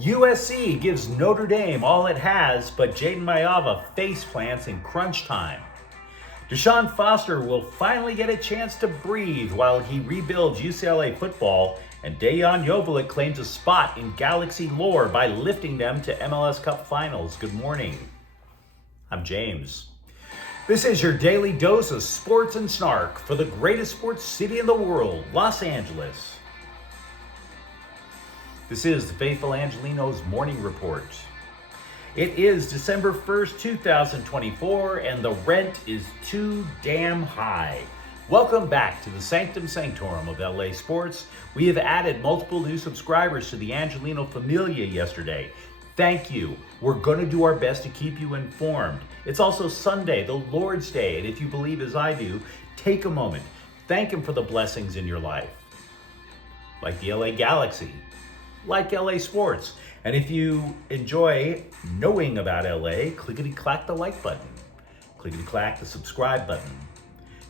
USC gives Notre Dame all it has, but Jaden Maiava face plants in crunch time. Deshaun Foster will finally get a chance to breathe while he rebuilds UCLA football, and Dejan Joveljic claims a spot in Galaxy lore by lifting them to MLS Cup Finals. Good morning. I'm James. This is your daily dose of sports and snark for the greatest sports city in the world, Los Angeles. This is the faithful Angelenos Morning Report. It is December 1st, 2024, and the rent is too damn high. Welcome back to the Sanctum Sanctorum of LA Sports. We have added multiple new subscribers to the Angeleno Familia yesterday. Thank you. We're going to do our best to keep you informed. It's also Sunday, the Lord's Day, and if you believe as I do, take a moment. Thank Him for the blessings in your life, like the LA Galaxy, like LA Sports. And if you enjoy knowing about LA, clickety-clack the like button. Clickety-clack the subscribe button.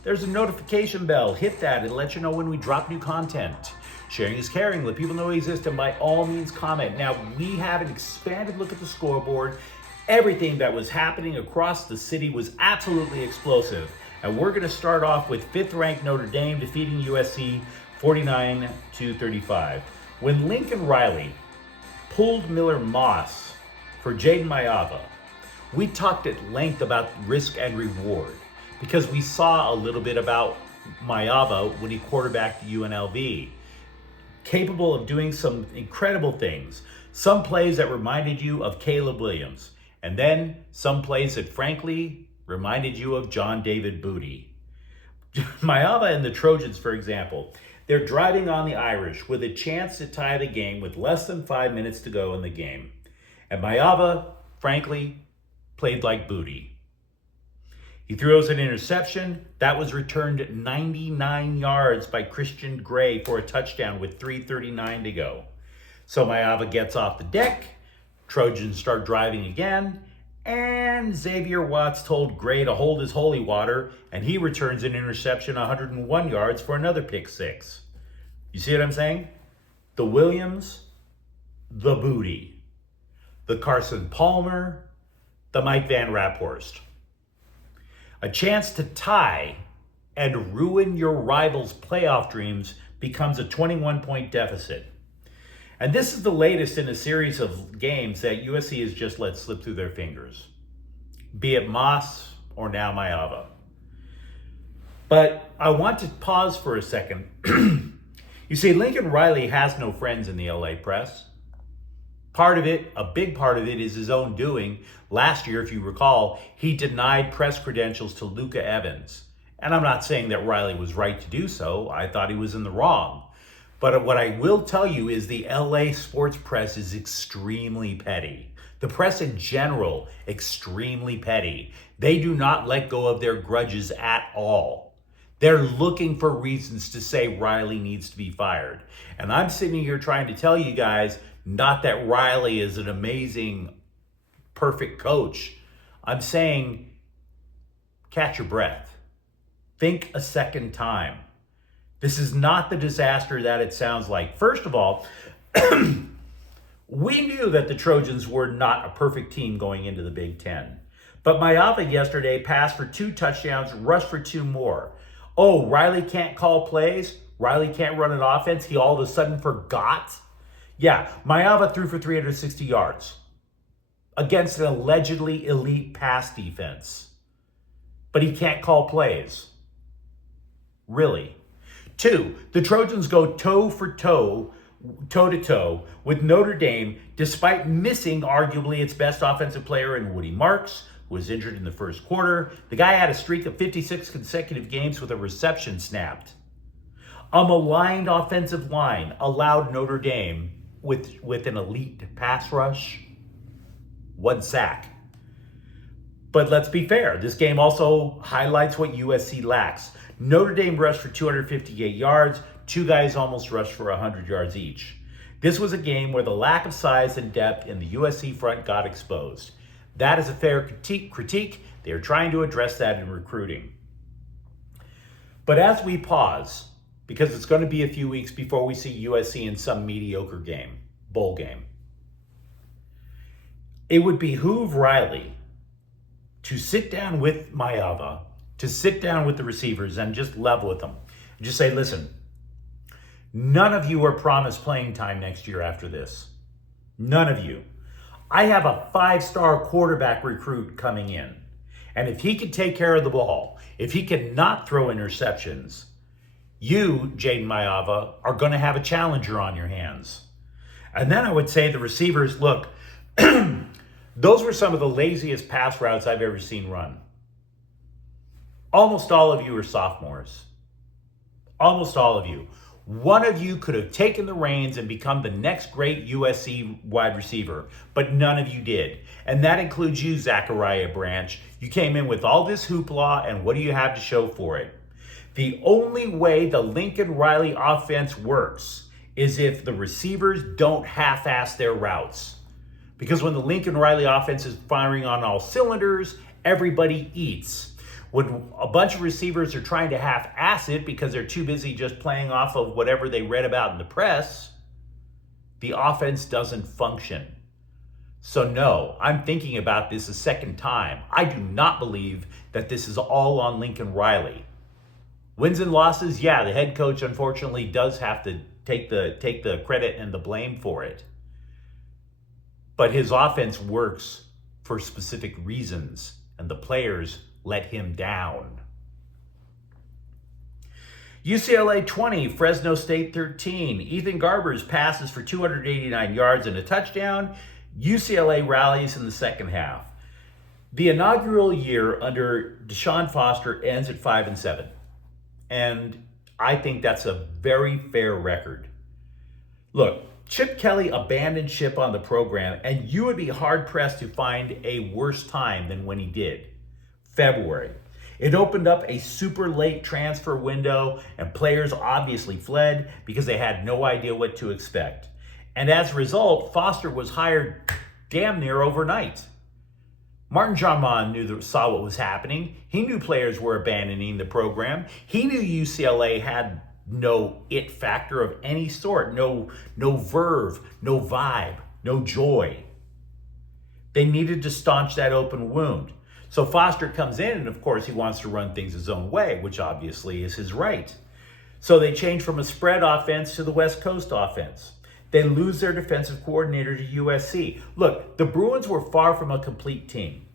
There's a notification bell. Hit that. It'll let you know when we drop new content. Sharing is caring. Let people know we exist, and by all means comment. Now, we have an expanded look at the scoreboard. Everything that was happening across the city was absolutely explosive. And we're going to start off with 5th-ranked Notre Dame defeating USC 49-35. When Lincoln Riley pulled Miller Moss for Jaden Maiava, we talked at length about risk and reward because we saw a little bit about Maiava when he quarterbacked UNLV. Capable of doing some incredible things. Some plays that reminded you of Caleb Williams. And then some plays that frankly reminded you of John David Booty. Maiava and the Trojans, for example, they're driving on the Irish with a chance to tie the game with less than 5 minutes to go in the game. And Maiava, frankly, played like Booty. He throws an interception that was returned 99 yards by Christian Gray for a touchdown with 3:39 to go. So Maiava gets off the deck, Trojans start driving again, and Xavier Watts told Gray to hold his holy water, and he returns an interception 101 yards for another pick six. You see what I'm saying? The Williams, the Booty, the Carson Palmer, the Mike Van Raphorst. A chance to tie and ruin your rival's playoff dreams becomes a 21-point deficit. And this is the latest in a series of games that USC has just let slip through their fingers, be it Moss or now Maiava. But I want to pause for a second. You see, Lincoln Riley has no friends in the LA press. Part of it, a big part of it, is his own doing. Last year, if you recall, he denied press credentials to Luka Evans. And I'm not saying that Riley was right to do so. I thought he was in the wrong. But what I will tell you is the LA sports press is extremely petty. The press in general, extremely petty. They do not let go of their grudges at all. They're looking for reasons to say Riley needs to be fired. And I'm sitting here trying to tell you guys, not that Riley is an amazing, perfect coach. I'm saying, catch your breath. Think a second time. This is not the disaster that it sounds like. First of all, we knew that the Trojans were not a perfect team going into the Big Ten. But Maiava yesterday passed for 2 touchdowns, rushed for 2 more. Oh, Riley can't call plays? Riley can't run an offense? He all of a sudden forgot? Yeah, Maiava threw for 360 yards against an allegedly elite pass defense. But he can't call plays. Really? 2, the Trojans go toe-to-toe with Notre Dame, despite missing arguably its best offensive player in Woody Marks, who was injured in the first quarter. The guy had a streak of 56 consecutive games with a reception snapped. A maligned offensive line allowed Notre Dame, with an elite pass rush, 1 sack. But let's be fair, this game also highlights what USC lacks. Notre Dame rushed for 258 yards. 2 guys almost rushed for 100 yards each. This was a game where the lack of size and depth in the USC front got exposed. That is a fair critique. They are trying to address that in recruiting. But as we pause, because it's going to be a few weeks before we see USC in some mediocre game, bowl game, It would behoove Riley to sit down with Maiava, to sit down with the receivers and just level with them. Just say, listen, none of you are promised playing time next year after this. None of you. I have a 5-star quarterback recruit coming in. And if he can take care of the ball, if he can not throw interceptions, you, Jaden Maiava, are going to have a challenger on your hands. And then I would say the receivers, look, those were some of the laziest pass routes I've ever seen run. Almost all of you are sophomores. Almost all of you. One of you could have taken the reins and become the next great USC wide receiver, but none of you did. And that includes you, Zachariah Branch. You came in with all this hoopla, and what do you have to show for it? The only way the Lincoln Riley offense works is if the receivers don't half-ass their routes. Because when the Lincoln Riley offense is firing on all cylinders, everybody eats. When a bunch of receivers are trying to half-ass it because they're too busy just playing off of whatever they read about in the press, the offense doesn't function. So no, I'm thinking about this a second time. I do not believe that this is all on Lincoln Riley. Wins and losses, yeah, the head coach unfortunately does have to take the credit and the blame for it. But his offense works for specific reasons, and the players let him down. UCLA 20, Fresno State 13. Ethan Garbers passes for 289 yards and a touchdown. UCLA rallies in the second half. The inaugural year under Deshaun Foster ends at 5-7. And I think that's a very fair record. Look, Chip Kelly abandoned ship on the program, and you would be hard-pressed to find a worse time than when he did. February. It opened up a super late transfer window, and players obviously fled because they had no idea what to expect. And as a result, Foster was hired damn near overnight. Martin Jarman saw what was happening. He knew players were abandoning the program. He knew UCLA had no it factor of any sort, no verve, no vibe, no joy. They needed to staunch that open wound. So Foster comes in, and of course he wants to run things his own way, which obviously is his right. So they change from a spread offense to the West Coast offense. They lose their defensive coordinator to USC. Look, the Bruins were far from a complete team.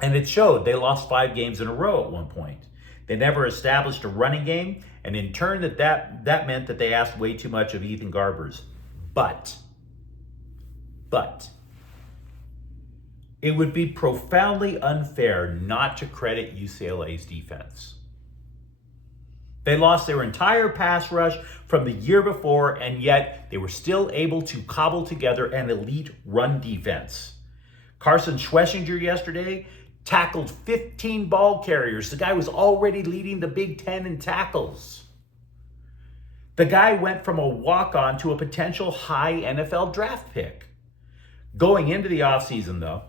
And it showed. They lost 5 games in a row at one point. They never established a running game, and in turn that meant that they asked way too much of Ethan Garbers. But, it would be profoundly unfair not to credit UCLA's defense. They lost their entire pass rush from the year before, and yet they were still able to cobble together an elite run defense. Carson Schlesinger yesterday tackled 15 ball carriers. The guy was already leading the Big Ten in tackles. The guy went from a walk-on to a potential high NFL draft pick. Going into the offseason, though,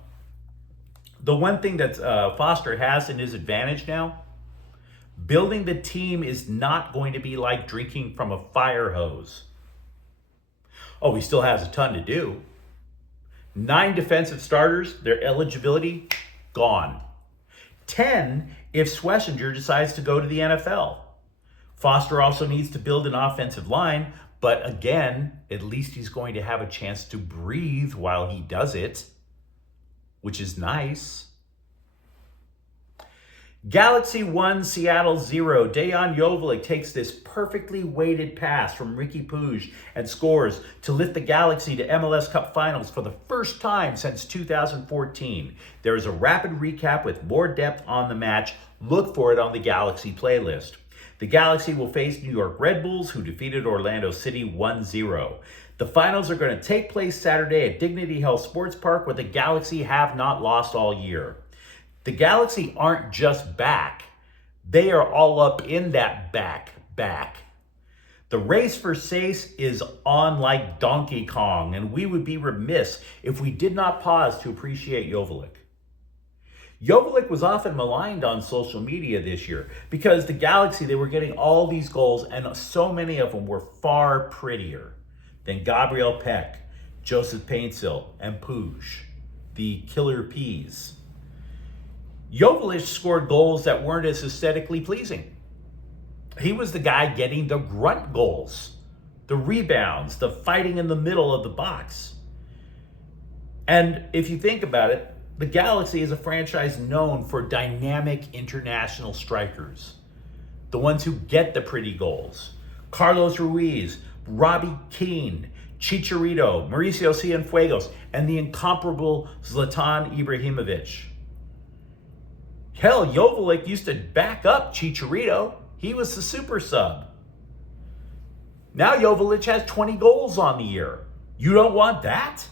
the one thing that Foster has in his advantage now, building the team is not going to be like drinking from a fire hose. Oh, he still has a ton to do. 9 defensive starters, their eligibility, gone. 10 if Schlesinger decides to go to the NFL. Foster also needs to build an offensive line, but again, at least he's going to have a chance to breathe while he does it, which is nice. Galaxy 1, Seattle 0. Dejan Joveljic takes this perfectly weighted pass from Ricky Puig and scores to lift the Galaxy to MLS Cup Finals for the first time since 2014. There is a rapid recap with more depth on the match. Look for it on the Galaxy playlist. The Galaxy will face New York Red Bulls, who defeated Orlando City 1-0. The finals are going to take place Saturday at Dignity Health Sports Park, where the Galaxy have not lost all year. The Galaxy aren't just back. They are all up in that back. The race for Sace is on like Donkey Kong, and we would be remiss if we did not pause to appreciate Joveljic. Joveljic was often maligned on social media this year because the Galaxy, they were getting all these goals, and so many of them were far prettier than Gabriel Peck, Joseph Paintsill, and Puig. the killer peas. Joveljic scored goals that weren't as aesthetically pleasing. He was the guy getting the grunt goals, the rebounds, the fighting in the middle of the box. And if you think about it, the Galaxy is a franchise known for dynamic international strikers, the ones who get the pretty goals. Carlos Ruiz, Robbie Keane, Chicharito, Mauricio Cienfuegos, and the incomparable Zlatan Ibrahimovic. Hell, Joveljic used to back up Chicharito. He was the super sub. Now Joveljic has 20 goals on the year. You don't want that?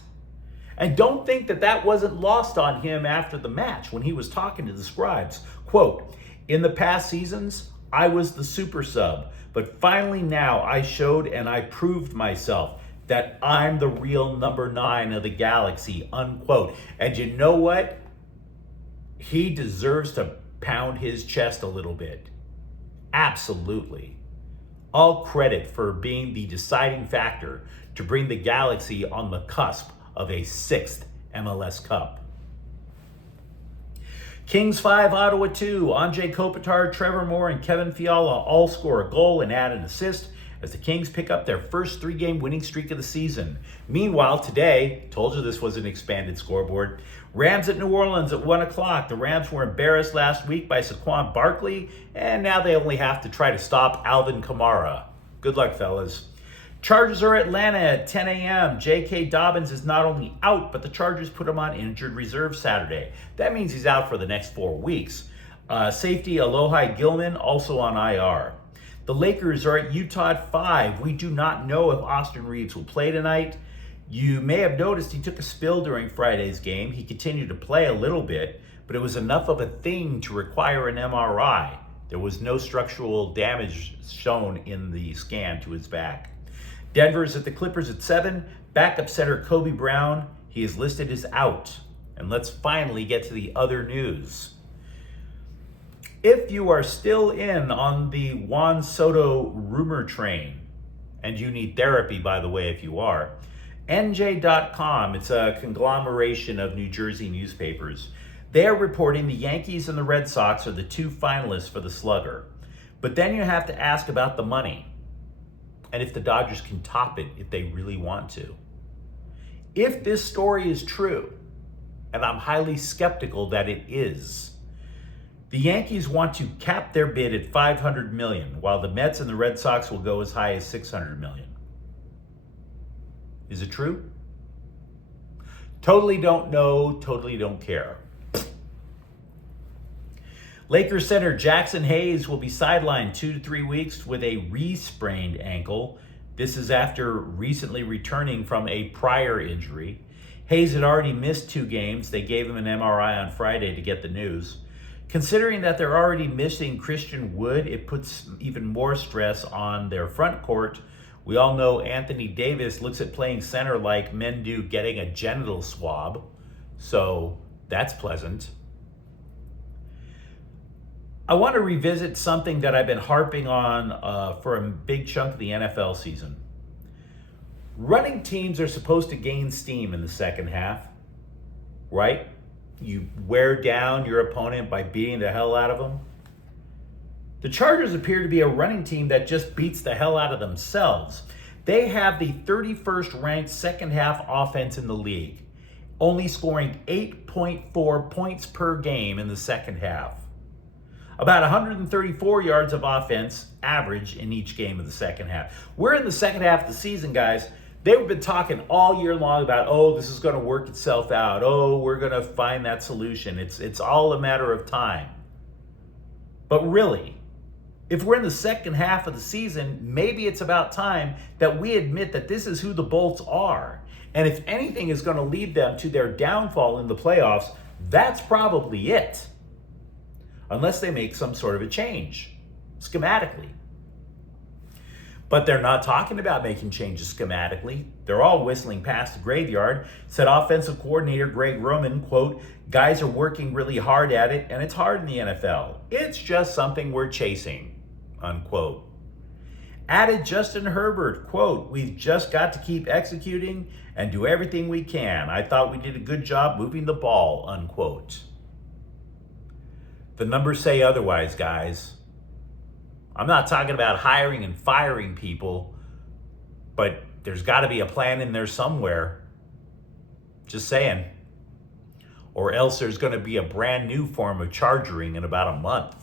And don't think that that wasn't lost on him after the match when he was talking to the scribes. Quote, "In the past seasons, I was the super sub, but finally now I showed and I proved myself that I'm the real number 9 of the Galaxy," unquote. And you know what? He deserves to pound his chest a little bit. Absolutely. All credit for being the deciding factor to bring the Galaxy on the cusp of a 6th MLS Cup. Kings 5, Ottawa 2. Anze Kopitar, Trevor Moore, and Kevin Fiala all score a goal and add an assist as the Kings pick up their first 3-game winning streak of the season. Meanwhile, today, told you this was an expanded scoreboard, Rams at New Orleans at 1 o'clock. The Rams were embarrassed last week by Saquon Barkley, and now they only have to try to stop Alvin Kamara. Good luck, fellas. Chargers are Atlanta at 10 a.m. J.K. Dobbins is not only out, but the Chargers put him on injured reserve Saturday. That means he's out for the next 4 weeks. Safety Alohi Gilman also on IR. The Lakers are at Utah at 5. We do not know if Austin Reeves will play tonight. You may have noticed he took a spill during Friday's game. He continued to play a little bit, but it was enough of a thing to require an MRI. There was no structural damage shown in the scan to his back. Denver's at the Clippers at 7. Backup center Kobe Brown, he is listed as out. And let's finally get to the other news. If you are still in on the Juan Soto rumor train, and you need therapy, by the way, if you are, NJ.com, it's a conglomeration of New Jersey newspapers. They are reporting the Yankees and the Red Sox are the 2 finalists for the Slugger. But then you have to ask about the money, and if the Dodgers can top it if they really want to. If this story is true, and I'm highly skeptical that it is, the Yankees want to cap their bid at $500 million, while the Mets and the Red Sox will go as high as $600 million. Is it true? Totally don't know, totally don't care. Lakers center Jackson Hayes will be sidelined 2 to 3 weeks with a re-sprained ankle. This is after recently returning from a prior injury. Hayes had already missed 2 games. They gave him an MRI on Friday to get the news. Considering that they're already missing Christian Wood, it puts even more stress on their front court. We all know Anthony Davis looks at playing center like men do getting a genital swab. So that's pleasant. I want to revisit something that I've been harping on for a big chunk of the NFL season. Running teams are supposed to gain steam in the second half, right? You wear down your opponent by beating the hell out of them. The Chargers appear to be a running team that just beats the hell out of themselves. They have the 31st ranked second half offense in the league, only scoring 8.4 points per game in the second half. About 134 yards of offense average in each game of the second half. We're in the second half of the season, guys. They've been talking all year long about, this is going to work itself out. We're going to find that solution. It's all a matter of time. But really, if we're in the second half of the season, maybe it's about time that we admit that this is who the Bolts are. And if anything is going to lead them to their downfall in the playoffs, that's probably it. Unless they make some sort of a change, schematically. But they're not talking about making changes schematically. They're all whistling past the graveyard. Said offensive coordinator Greg Roman, quote, "Guys are working really hard at it, and it's hard in the NFL. It's just something we're chasing," unquote. Added Justin Herbert, quote, "We've just got to keep executing and do everything we can. I thought we did a good job moving the ball," unquote. The numbers say otherwise, guys. I'm not talking about hiring and firing people, but there's got to be a plan in there somewhere. Just saying. Or else there's going to be a brand new form of charging in about a month.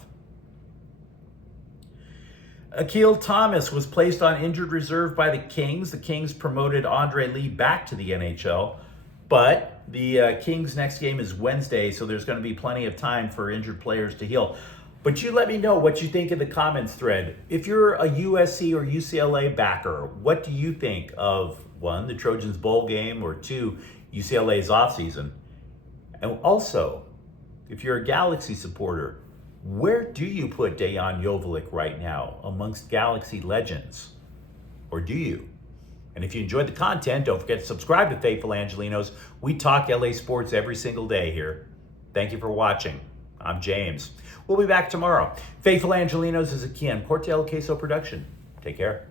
Akil Thomas was placed on injured reserve by the Kings. The Kings promoted Andre Lee back to the NHL, but the Kings' next game is Wednesday, so there's going to be plenty of time for injured players to heal. But you let me know what you think in the comments thread. If you're a USC or UCLA backer, what do you think of, one, the Trojans bowl game, or two, UCLA's offseason? And also, if you're a Galaxy supporter, where do you put Dejan Joveljic right now amongst Galaxy legends? Or do you? And if you enjoyed the content, don't forget to subscribe to Faithful Angelenos. We talk LA sports every single day here. Thank you for watching. I'm James. We'll be back tomorrow. Faithful Angelenos is a Kian Cortell Queso production. Take care.